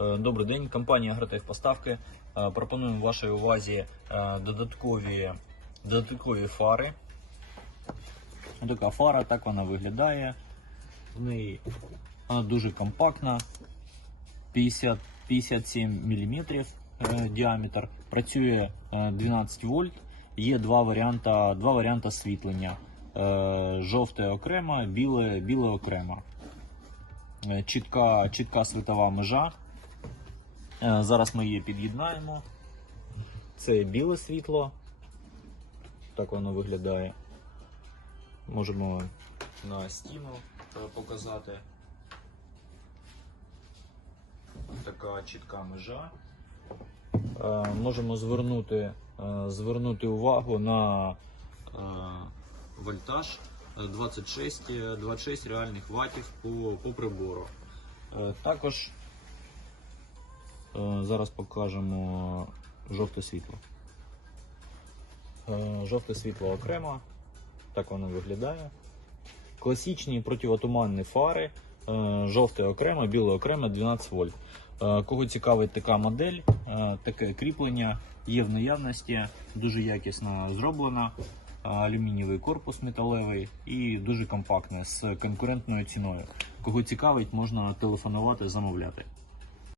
Е, Добрий день, компанія Агротех Поставки. Е, Пропонуємо вашій увазі е, додаткові, додаткові фари. Така фара, так вона виглядає. В неї вона дуже компактна, 50, 57 мм діаметр. Працює е, 12 вольт. Є два варіанти, два варіанти освітлення. Е, Жовте окремо, біле, біле окремо. Чітка, чітка світова межа. Е, Зараз ми її під'єднаємо. Це біле світло. Так воно виглядає. Можемо на стіну е, показати. Така чітка межа. Е, Можемо звернути, звернути увагу на вольтаж е, 26, е, 26 реальних ватів по, по прибору. Також зараз покажемо жовте світло. Е, Жовте світло окремо. Так воно виглядає. Класичні противотуманні фари. е, Жовте окремо, біле окремо 12 вольт. Е, Кого цікавить така модель, е, таке кріплення є в наявності, дуже якісно зроблено. Е, Алюмінієвий корпус металевий і дуже компактне з конкурентною ціною. Кого цікавить, можна телефонувати, замовляти.